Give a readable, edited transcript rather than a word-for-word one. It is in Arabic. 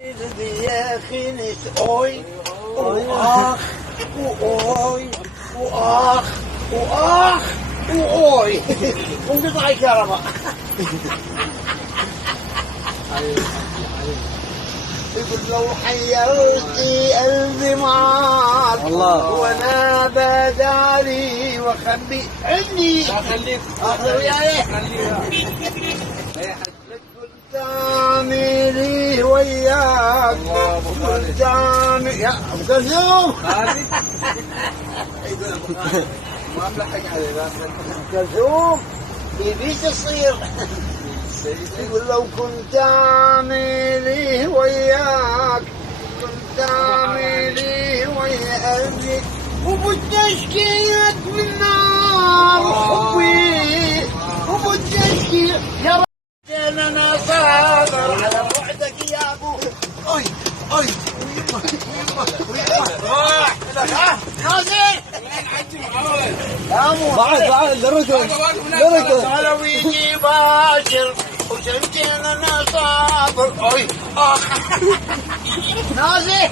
يا خنت اوي واخ واوي واخ واخ واوي وانقطع الكهرباء. يقول لو حيرتي قلبي معاك وانا بدالي واخبي عني خليك اخذ يا ايه كنت اعملي وياك كنت اعمل يا ابو كلثوم ما ملحق عليه كلثوم يبي تصير. يقول لو كنت اعملي وياك كنت اعملي ويا قلبي وبتشكيك من نار حبي وبتشكي يا رب انا صابر على بعدك يا ابو اي اي نازل بعد لركض قالوا يجي باشر وسنتين انا صابر اي اخ نازل